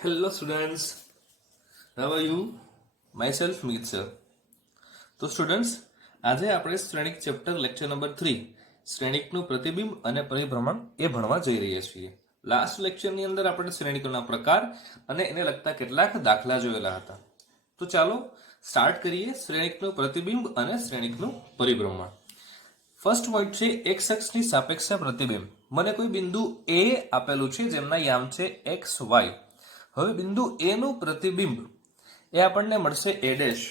Hello students, how are you? Myself Meet sir. તો students, આજે આપણે શ્રેણિક ચેપ્ટર લેક્ચર નંબર 3 શ્રેણિકનું પ્રતિબિંબ અને પરિભ્રમણ એ ભણવા જઈ રહ્યા છીએ. લાસ્ટ લેક્ચરની અંદર આપણે શ્રેણિકોના પ્રકાર અને એને લગતા કેટલાક દાખલા જોયેલા હતા. તો ચાલો સ્ટાર્ટ કરીએ શ્રેણિકનું પ્રતિબિંબ અને શ્રેણિકનું પરિભ્રમણ. ફર્સ્ટ પોઈન્ટ છે એક્સ અક્ષની સાપેક્ષે પ્રતિબિંબ. મને કોઈ બિંદુ એ આપેલું છે જેમના યામ છે એક્સ વાય. હવે બિંદુ એ નું પ્રતિબિંબ એ આપણને મળશે એ ડેશ,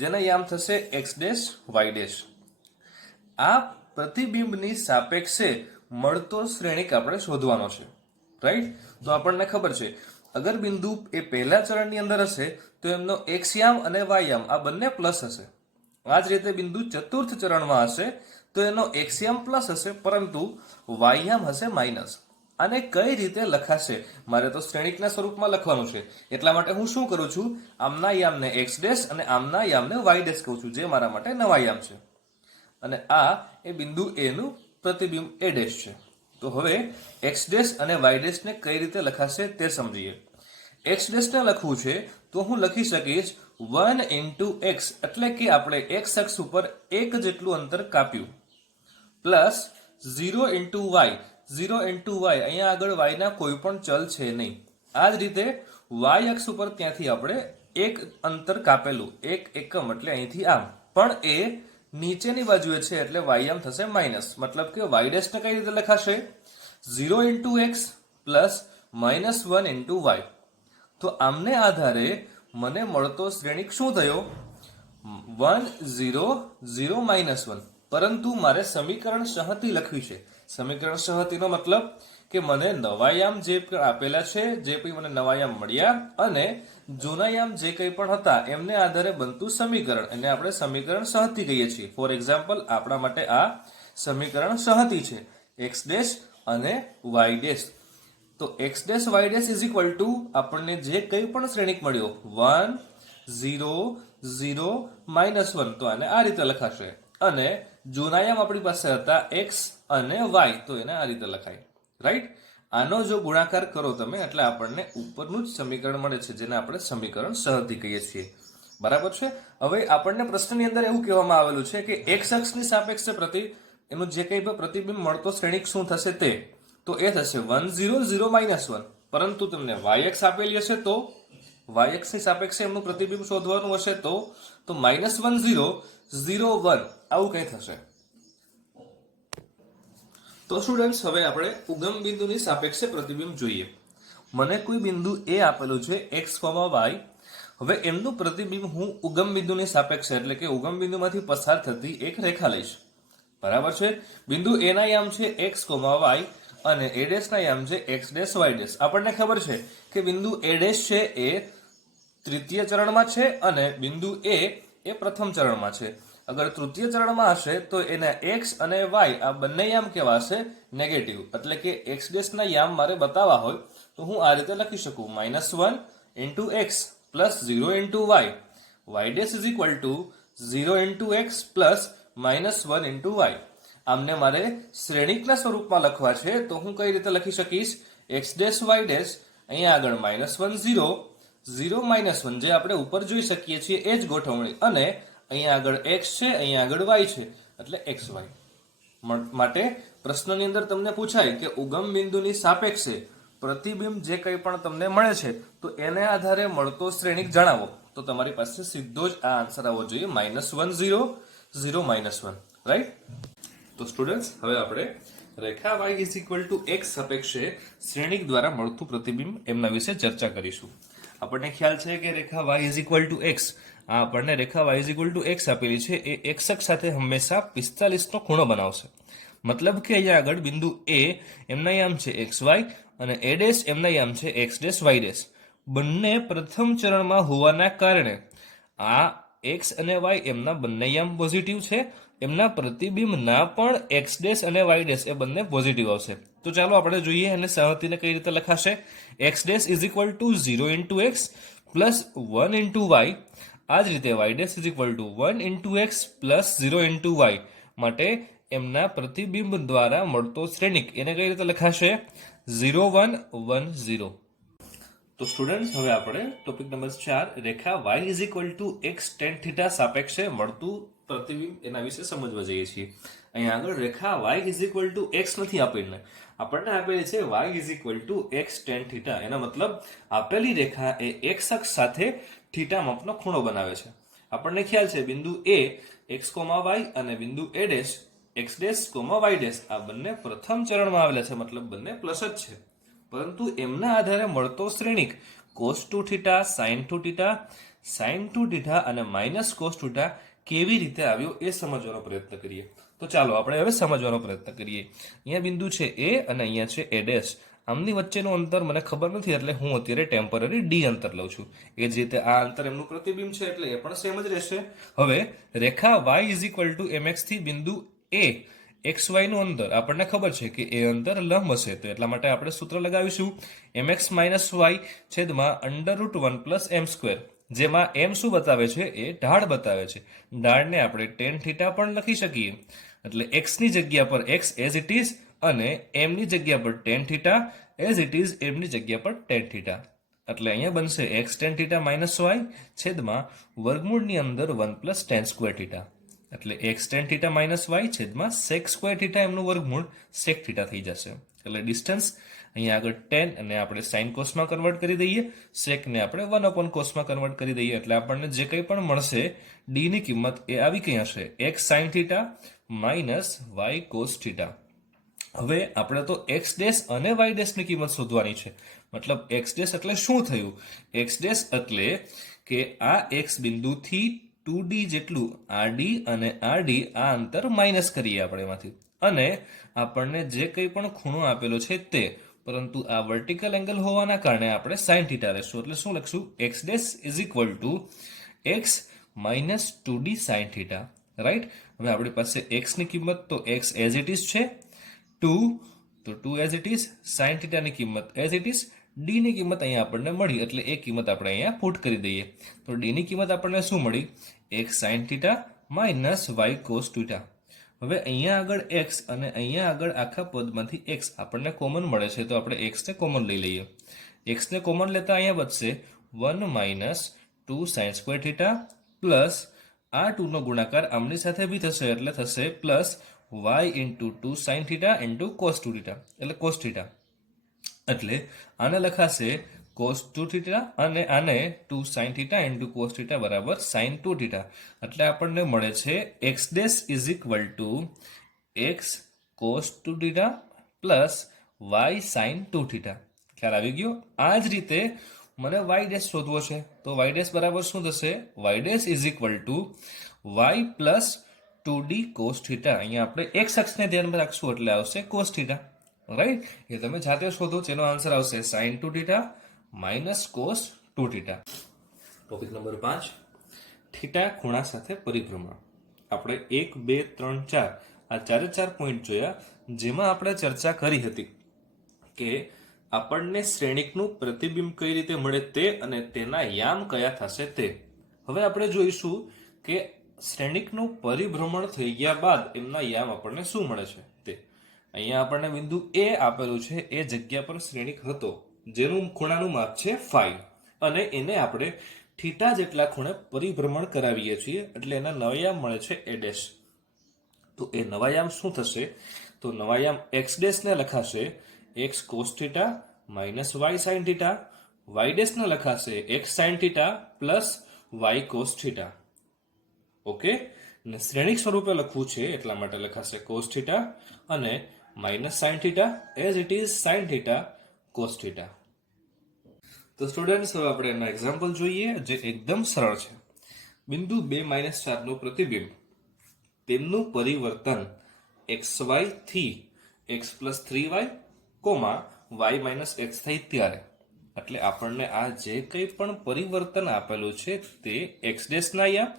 જેના યામ થશે એક્સ ડેશ વાય ડેશ. આ પ્રતિબિંબની સાપેક્ષે મળતો શ્રેણિક આપણે શોધવાનો છે, રાઈટ? તો આપણને ખબર છે અગર બિંદુ એ પહેલા ચરણની અંદર હશે તો એમનો એક્સ યામ અને વાય યામ આ બંને પ્લસ હશે. આ જ રીતે બિંદુ ચતુર્થ ચરણમાં હશે તો એનો એક્સ યામ પ્લસ હશે પરંતુ વાય યામ હશે માઇનસ. આને કઈ રીતે લખાશે? મારે તો શ્રેણિકના સ્વરૂપમાં લખવાનું છે, એટલા માટે હું શું કરું છું, આમના યામને એક્સ ડેશ અને આમના યામને વાય ડેશ કહું છું, જે મારા માટે નવા યામ છે. અને આ એ બિંદુ એ નું પ્રતિબિંબ એ ડેશ છે. તો હવે એક્સ ડેશ અને વાય ડેશને કઈ રીતે લખાશે તે સમજીએ. એક્સ ડેશને લખવું છે તો હું લખી શકીશ 1 into x, એટલે કે આપણે એક્સ અક્ષ ઉપર એક જેટલું અંતર કાપ્યું, plus 0 into y. 0 into y, અહીંયા આગળ y ના કોઈ પણ ચલ છે નહીં. આ જ રીતે y અક્ષ ઉપર ત્યાંથી આપણે એક અંતર કાપેલું, એક એકમ એટલે અહીંથી આમ, પણ એ નીચેની બાજુએ છે એટલે y આમ થશે માઇનસ. મતલબ કે y ડેશ ને કઈ રીતે લખાશે? 0 into x plus -1 into y. તો આમને આધારે મને મળતો શ્રેણિક શું થયો? 1 0 0 -1. પરંતુ મારે સમીકરણ સંહતિ લખવી છે. સમીકરણ સંહતિનો મતલબ કે મને નવા યામ જે આપેલા છે, જે કંઈ મને નવા યામ મળ્યા, અને જૂના યામ જે કંઈ પણ હતા એમને આધારે બનતું સમીકરણ, એને આપણે સમીકરણ સંહતિ કહીએ છીએ. ફોર એક્ઝામ્પલ, આપણા માટે આ સમીકરણ સંહતિ છે, એક્સ ડેશ અને વાય ડેશ. તો x dash y dash is equal to આપણને જે કંઈ પણ શ્રેણિક મળ્યો 1 0 0 -1, તો આને આ રીતે લખાશે. અને જૂના યામ આપણી પાસે હતા એક્સ અને વાય, તો એને આ રીતે લખાય, રાઈટ? આનો જો ગુણાકાર કરો તમે એટલે આપણને ઉપરનું જ સમીકરણ મળે છે, જેને આપણે સમીકરણ સંહતિ કહીએ છીએ. બરાબર છે? હવે આપણને પ્રશ્નની અંદર એવું કહેવામાં આવેલું છે કે એક્સ અક્ષની સાપેક્ષે એનું જે કંઈ પણ પ્રતિબિંબ મળતો શ્રેણિક શું થશે તે, તો એ થશે 1 0 0 -1. પરંતુ તમને વાય એક્સ આપેલી હશે તો વાય એક્સ ની સાપેક્ષે એમનું પ્રતિબિંબ શોધવાનું હશે તો -1 0 0 1 આવું કંઈ થશે. તો સ્ટુડન્ટ્સ, હવે આપણે ઉગમ બિંદુની સાપેક્ષે પ્રતિબિંબ જોઈએ. મને કોઈ બિંદુ એ આપેલું છે x, y. હવે એમનું પ્રતિબિંબ હું ઉગમ બિંદુની સાપેક્ષે એટલે કે ઉગમ બિંદુમાંથી પસાર થતી એક રેખા લઈશ. બરાબર છે? બિંદુ એ ના યામ છે x, y અને એ ડેશ ના યામ છે x ડેશ y ડેશ. આપણને ખબર છે કે બિંદુ એ ડેશ છે એ તૃતીય ચરણમાં છે અને બિંદુ એ પ્રથમ ચરણમાં છે. અગર તૃતીય ચરણમાં હશે તો એના x અને y આ બંને યામ કેવા હશે? નેગેટિવ. એટલે કે x ડેશ ના યામ મારે બતાવવા હોય તો હું આ રીતે લખી શકું, -1 into x plus 0 into y. y dash is equal to 0 into x plus -1 into y. આમને મારે શ્રેણિકના સ્વરૂપમાં લખવા છે તો હું કઈ રીતે લખી શકીશ? x ડેશ y ડેશ, અહીંયા આગળ -1 0 0 -1, જે આપણે ઉપર જોઈ શકીએ છીએ એ જ ગોઠવણી, અને અહીંયા આગળ x છે, અહીંયા આગળ y છે, એટલે xy. માટે પ્રશ્નની અંદર તમને પૂછાય કે ઉગમ બિંદુની સાપેક્ષે પ્રતિબિંબ જે કંઈ પણ તમને મળે છે તો એને આધારે મળતો શ્રેણિક જણાવો, તો તમારી પાસે સીધો જ આ આન્સર આવવો જોઈએ, -1 0 0 -1, રાઈટ? તો સ્ટુડન્ટ્સ, હવે આપણે રેખા y is equal two x સાપેક્ષે શ્રેણિક દ્વારા મળતું પ્રતિબિંબ એમના વિશે ચર્ચા કરીશું. આપણને ખ્યાલ છે કે રેખા y is equal two x, આ આપણને રેખા y is equal two x આપેલી છે એ x અક્ષ સાથે હંમેશા 45 નો ખૂણો બનાવશે. મતલબ કે અહીંયા આગળ બિંદુ a એમના યામ છે xy અને a ડેશ એમના યામ છે x ડેશ y ડેશ. બંને પ્રથમ ચરણમાં હોવાના કારણે આ x અને y એમના બંને યામ પોઝિટિવ છે, એમના પ્રતિબિંબના પણ x ડેશ અને y ડેશ એ બંને પોઝિટિવ આવશે. તો ચાલો આપણે જોઈએ અને સંહતિને કઈ રીતે લખાશે. x dash is equal to 0 into x plus 1 into y. આ જ રીતે y dash is equal two 1 into x plus 0 into y. માટે એમના પ્રતિબિંબ દ્વારા મળતો શ્રેણિક એને કઈ રીતે લખાશે? 0 1 1 0. તો સ્ટુડન્ટ્સ હવે આપણે topic number 4 Rekha y is equal two x tan theta સાપેક્ષે મળતું પ્રતિબિંબ એના વિશે સમજવા જઈએ છીએ. અહીંયા આગળ રેખા y is equal two x નથી આપેલી, આપણને આપેલી છે y is equal two x tan theta. એનો મતલબ આપેલી રેખા એ x અક્ષ સાથે થીટા માપનો ખૂણો બનાવે છે. આપણને ખ્યાલ છે બિંદુ a x, y અને બિંદુ a dash x dash, y dash આ બંને પ્રથમ ચરણમાં આવેલા છે, મતલબ બંને પ્લસ જ છે. પરંતુ એમના આધારે મળતો શ્રેણિક cos 2 theta, sin 2 theta, sin 2 theta અને માઇનસ cos થીટા કેવી રીતે આવ્યો એ સમજવાનો પ્રયત્ન કરીએ. તો ચાલો આપણે હવે સમજવાનો પ્રયત્ન કરીએ. અહીંયા બિંદુ છે a અને અહીંયા છે a ડેશ. આમની વચ્ચેનું અંતર મને ખબર નથી એટલે હું અત્યારે ટેમ્પરરી d અંતર લઉં છું. એ જ રીતે આ અંતર એમનું પ્રતિબિંબ છે એટલે એ પણ સેમ જ રહેશે. હવે રેખા y is equal two mx થી બિંદુ a XY નું અંતર આપણને ખબર છે કે એ અંતર લંબ હશે, તો એટલા માટે આપણે સૂત્ર લગાવીશું mx માઇનસ y છેદમાં √1 પ્લસ m સ્ક્વેર, જેમાં m શું બતાવે છે એ ઢાળ બતાવે છે. ઢાળને આપણે tan થીટા પણ લખી શકીએ, એટલે x ની જગ્યા પર x એઝ ઇટ ઇઝ અને m ની જગ્યા પર tan theta as it is m ની જગ્યા પર tan થીટા. એટલે અહીંયા બનશે x tan theta minus y છેદમાં વર્ગમૂળની અંદર 1 પ્લસ tan સ્ક્વેર થીટા. એટલે x tan theta minus y છેદમાં sec સ્ક્વેર થીટા એમનું વર્ગમૂળ sec થીટા થઈ જશે. એટલે ડિસ્ટન્સ અહીંયા આગળ tan અને આપણે sin cosમાં કન્વર્ટ કરી દઈએ, sec ને આપણે 1 cosમાં કન્વર્ટ કરી દઈએ, એટલે આપણને જે કંઈ પણ મળશે d ની કિંમત એ આવી કઈ હશે x sin theta minus y cos theta. હવે આપણે તો x ડેશ અને y ડેશ ની કિંમત શોધવાની છે. મતલબ x ડેશ એટલે શું થયું? x ડેશ એટલે કે આ x બિંદુથી 2d જેટલું rd અને rd આ અંતર માઇનસ કરીએ આપણે એમાંથી, અને આપણને જે કંઈ પણ ખૂણો આપેલો છે તે, પરંતુ આ વર્ટિકલ એંગલ હોવાના કારણે આપણે sin થીટા લેશું. એટલે શું લખશું? x dash is equal two x minus 2d sin theta. Right. હવે આપણી પાસે x ની કિંમત તો x એઝ ઇટ ઇઝ છે, 2 તો 2 એઝ ઇટ ઇઝ, sin થીટાની કિંમત એઝ ઇટ ઇઝ, d ની કિંમત અહીંયા આપણને મળી એટલે એ કિંમત આપણે અહીંયા પુટ કરી દઈએ. તો d ની કિંમત આપણને શું મળી? x sin theta minus y cos theta. હવે અહીંયા આગળ x અને અહીંયા આગળ આખા પદમાંથી x આપણને કોમન મળે છે, તો આપણે x ને કોમન લઈ લઈએ. x ને કોમન લેતા અહીંયા વધશે 1 minus 2 sin square theta plus આ 2 નો ગુણાકાર આમની સાથે બી થશે એટલે થશે plus y into 2 sin theta into cos 2 theta એટલે cos થીટા. એટલે આને લખાશે cos 2 થીટા અને આને 2 sin theta into cos theta બરાબર sin 2 થીટા. એટલે આપણને મળે છે x dash is equal two x cos 2 theta plus y sin 2 theta. ખ્યાલ આવી ગયો? આ જ રીતે મને y ડેશ શોધવો છે, તો y ડેશ બરાબર શું થશે? y dash is equal two y plus 2d cos theta. અહીંયા આપણે x અક્ષને ધ્યાનમાં રાખશું એટલે આવશે cos થીટા. રાઈટ. એ તમે જાતે શોધો, જેનો આન્સર આવશે sin 2 theta minus cos 2 theta. Topic number 5 theta ખૂણા સાથે પરિભ્રમણ. આપણે 1 2 3 4 આ ચારે ચાર પોઈન્ટ જોયા, જેમાં આપણે ચર્ચા કરી હતી કે આપણને શ્રેણિકનું પ્રતિબિંબ કઈ રીતે મળે તે અને તેના યામ કયા થશે તે. હવે આપણે જોઈશું કે શ્રેણિકનું પરિભ્રમણ થઈ ગયા બાદ એમના યામ આપણને શું મળે છે તે. અહીંયા આપણને બિંદુ a આપેલું છે, એ જગ્યા પર શ્રેણિક હતો જેનું ખૂણાનું માપ છે phi, અને એને આપણે થીટા જેટલા ખૂણે પરિભ્રમણ કરાવીએ છીએ એટલે એના નવા યામ મળે છે a ડેશ. તો એ નવા યામ શું થશે? તો નવા યામ x ડેશ ને લખાશે x cos theta minus y sin theta, y dash ને લખાશે x sin theta plus y cos theta. Okay, ને શ્રેણિક સ્વરૂપે લખવું છે એટલા માટે લખાશે cos થીટા અને minus sin theta as it is sin theta cos theta. તો સ્ટુડન્ટ્સ હવે આપણે એના એક્ઝામ્પલ જોઈએ જે એકદમ સરળ છે. બિંદુ 2 4 નું પ્રતિબિંબ, તેમનું પરિવર્તન xy થી x plus 3y y minus x થાય ત્યારે. એટલે આપણને આ જે કંઈ પણ પરિવર્તન આપેલું છે તે x ડેશ ના યામ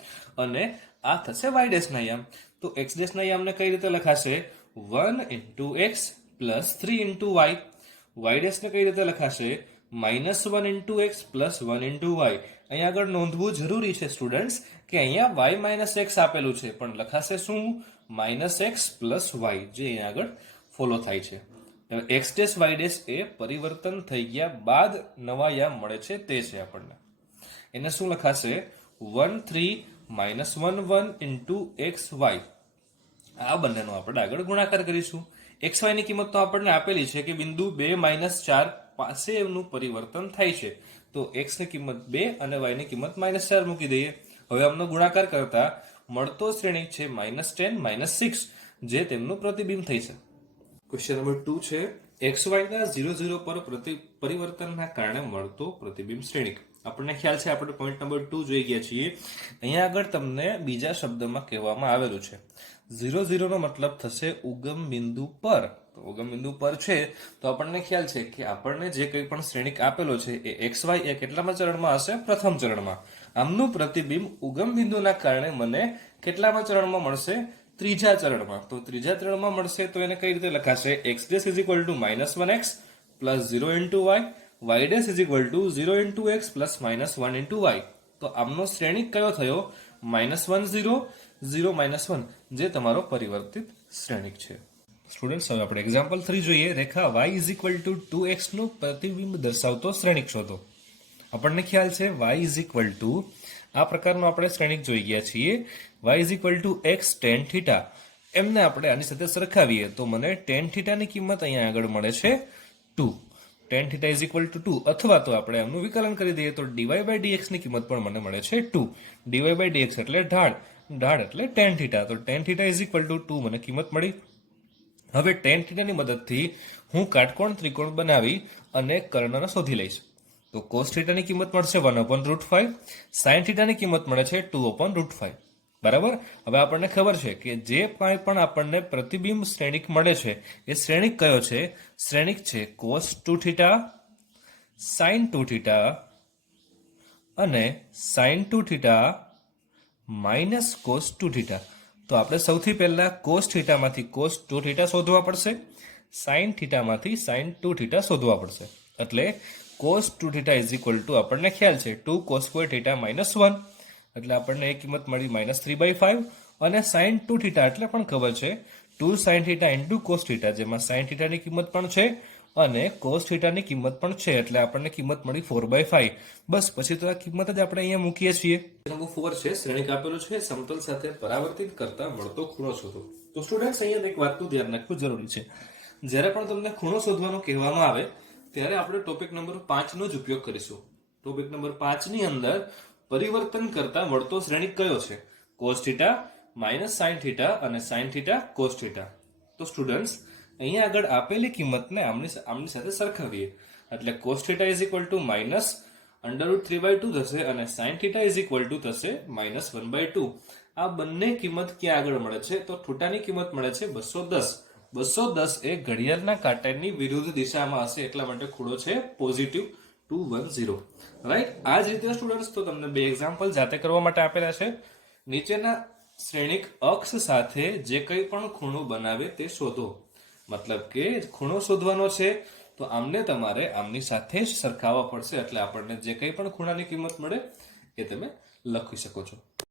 અને આ થશે y ડેશ ના યામ. તો x ડેશ ના યામને કઈ રીતે લખાશે? 1 into x plus 3 into y. y dash ને કઈ રીતે લખાશે? Minus 1 into x plus 1 into y. અહીંયા આગળ નોંધવું જરૂરી છે સ્ટુડન્ટ્સ કે અહીંયા y માઇનસ x આપેલું છે પણ લખાશે શું? માઇનસ x પ્લસ y, જે અહીંયા આગળ ફોલો થાય છે. એક્સ ડેશ વાય ડેશ એ પરિવર્તન થઈ ગયા બાદ નવા યામ મળે છે તે છે આપણને. એને શું લખાશે 1 3 -1 1 ઇન્ટુ એક્સ વાય. આ બંનેનો આપણે આગળ ગુણાકાર કરીશું. એક્સ વાય ની કિંમત તો આપણને આપેલી છે કે બિંદુ 2 -4 પાસે એનું પરિવર્તન થાય છે. તો એક્સ ની કિંમત 2 અને વાય ની કિંમત -4 મૂકી દઈએ. હવે આમનો ગુણાકાર કરતા મળતો શ્રેણિક છે -10 -6, જે તેમનું પ્રતિબિંબ થઈ છે. ક્વેશ્ચન નંબર 2 છે એક્સ વાય ના 0 0 પર પરિવર્તનના કારણે મળતો પ્રતિબિંબ શ્રેણિક. આપણને ખ્યાલ છે, આપણે પોઈન્ટ નંબર 2 જોઈ ગયા છીએ. અહીંયા આગળ તમને બીજા શબ્દમાં કહેવામાં આવેલું છે 0 0 નો મતલબ થશે ઉગમ બિંદુ પર. તો ઉગમ બિંદુ પર છે તો આપણને ખ્યાલ છે કે આપણને જે કંઈ પણ શ્રેણિક આપેલો છે એ એક્સ વાય એ કેટલામાં ચરણમાં હશે? પ્રથમ ચરણમાં. આમનું પ્રતિબિંબ ઉગમ બિંદુના કારણે મને કેટલામાં ચરણમાં મળશે? ત્રીજા ચરણમાં. તો ત્રીજા ચરણમાં મળશે તો એને કઈ રીતે લખાશે? x dash is equal to -1x plus 0 into y, y dash is equal to 0 into x plus -1 into y. તો આમનો શ્રેણિક કયો થયો? -1 0 0 -1, જે તમારો પરિવર્તિત શ્રેણિક છે. સ્ટુડન્ટ્સ, હવે આપણે એક્ઝામ્પલ 3 જોઈએ. રેખા y is equal two 2x નું પ્રતિબિંબ દર્શાવતો શ્રેણિક શોધો. આપણને ખ્યાલ છે y ઇઝ ઇક્વલ ટુ આ પ્રકારનો આપણે શ્રેણિક જોઈ ગયા છીએ. y is equal two x tan theta. એમને આપણે આની સાથે સરખાવીએ તો મને tan થીટા ની કિંમત અહીંયા આગળ મળે છે 2. tan theta is equal two 2, અથવા તો આપણે આમનું વિકલન કરી દઈએ તો dy બાય dx ની કિંમત પણ મને મળે છે 2. dy બાય dx એટલે ઢાળ, ઢાળ એટલે tan થીટા. તો tan theta is equal two 2 મને કિંમત મળી. હવે tan થીટા ની મદદથી હું કાટકોણ ત્રિકોણ બનાવી અને કર્ણને શોધી લઈશ. તો cos થીટા ની કિંમત મળશે 1/√5, sin થીટા ની કિંમત મળે છે 2/√5. બરાબર. હવે આપણને ખબર છે કે જે કાંઈ પણ આપણને પ્રતિબિંબ શ્રેણિક મળે છે એ શ્રેણિક કયો છે? શ્રેણિક છે cos 2 થીટા, sin 2 થીટા અને sin 2 theta minus cos 2 theta. તો આપણે સૌથી પહેલા cos થીટામાંથી cos 2 થીટા શોધવા પડશે, sin થીટામાંથી sin 2 થીટા શોધવા પડશે. એટલે cos 2 theta is equal to આપણને ખ્યાલ છે 2 cos સ્ક્વેર થીટા -1, એટલે આપણને એ કિંમત મળી -3/5. અને sin 2 થીટા એટલે પણ ખબર છે 2 sin theta into cos theta, જેમાં sin થીટાની કિંમત પણ છે અને cos થીટાની કિંમત પણ છે, એટલે આપણને કિંમત મળી 4/5. બસ, પછી તો આ કિંમત જ આપણે અહીંયા મૂકીએ છીએ. નંબર 4 છે શ્રેણિક આપેલું છે સમતલ સાથે પરાવર્તિત કરતા મળતો ખૂણો શોધો. તો સ્ટુડન્ટ્સ, અહીંયા એક વાતનું ધ્યાન રાખવું જરૂરી છે. જ્યારે પણ તમને ખૂણો શોધવાનો કહેવામાં આવે ત્યારે આપણે ટોપિક નંબર 5 નો જ ઉપયોગ કરીશું. ટોપિક નંબર 5 ની અંદર પરિવર્તન કરતા મળતો શ્રેણિક કયો છે? cos theta minus sin theta અને sin થીટા cos થીટા. તો સ્ટુડન્ટ્સ, અહીંયા આગળ આપેલી કિંમતને આમની સાથે સરખાવીએ એટલે cos theta is equal two -√3/2 થશે અને sin theta is equal two થશે -1/2. આ બંને કિંમત ક્યાં આગળ મળે છે? તો થીટાની કિંમત મળે છે 210. 210 એ ઘડિયાળના કાંટાની વિરુદ્ધ દિશામાં હશે, એટલા માટે ખૂણો છે પોઝિટિવ 210. રાઈટ. આ જ રીતે સ્ટુડન્ટ્સ, તો તમને બે એક્ઝામ્પલ જાતે કરવા માટે આપેલા છે. નીચેના શ્રેણિક અક્ષ સાથે જે કંઈ પણ ખૂણો બનાવે તે શોધો. મતલબ કે ખૂણો શોધવાનો છે તો આમને તમારે આમની સાથે જ સરખાવવા પડશે, એટલે આપણને જે કંઈ પણ ખૂણાની કિંમત મળે એ તમે લખી શકો છો.